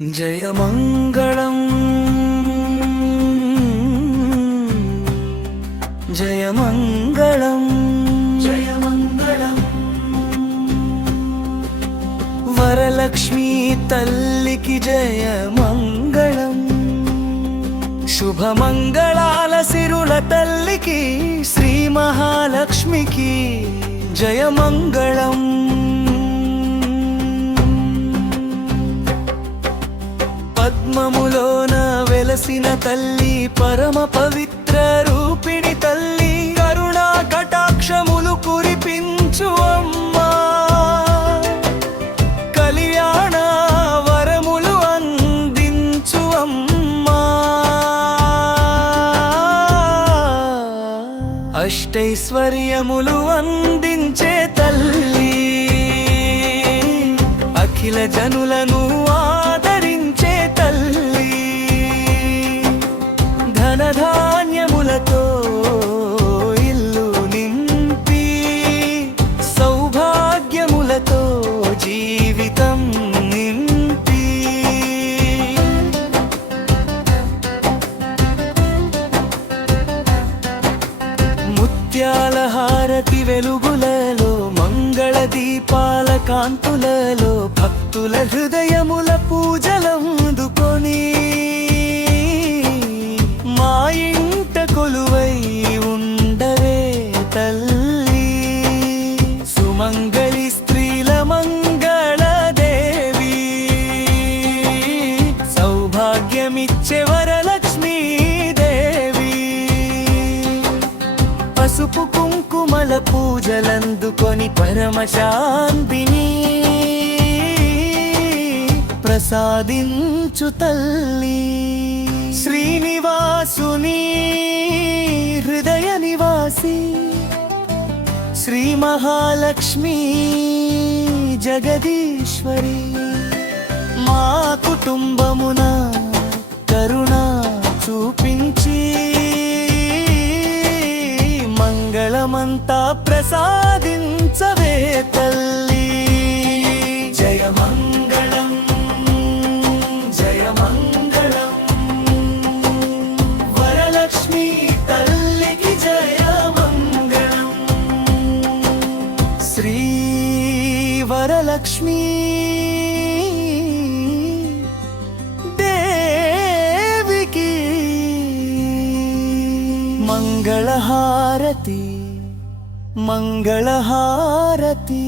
జయమంగళం జయమంగళం జయమంగళం వరలక్ష్మీ తల్లికి జయమంగళం శుభమంగళాల సిరుల తల్లికి శ్రీ మహాలక్ష్మికి జయమంగళం పద్మములోన వెలసిన తల్లి పరమ పవిత్ర రూపిణి తల్లి కరుణా కటాక్షములు కురిపించు అమ్మా కళ్యాణ వరములు అందించు అమ్మా అష్టైశ్వర్యములు అందించే తల్లి అఖిల జనులను ఆదరించే తల్లి ధనధాన్యములతో ఇల్లు నింపి సౌభాగ్యములతో జీవితం నింపి ముత్యాల హారతి వెలుగులలో మంగళ దీపాల కాంతులలో భక్తుల హృదయముల పూజలందుకొని మా ఇంట కొలువై ఉండవే తల్లి సుమంగళి స్త్రీల మంగళదేవి సౌభాగ్యమిచ్చే వరలక్ష్మీ దేవి పసుపు కుంకుమల పూజలందుకొని పరమశాంతిని ప్రసాదించు తల్లి శ్రీనివాసుని హృదయ నివాసి శ్రీ మహాలక్ష్మి జగదీశ్వరి మా కుటుంబమున కరుణ చూపించి మంగళమంతా ప్రసాదించవే తల్లి జయమంగళం జయమంగళం వరలక్ష్మీ తల్లికి జయమంగళం శ్రీ వరలక్ష్మీ దేవికి మంగళహారతి మంగళహారతి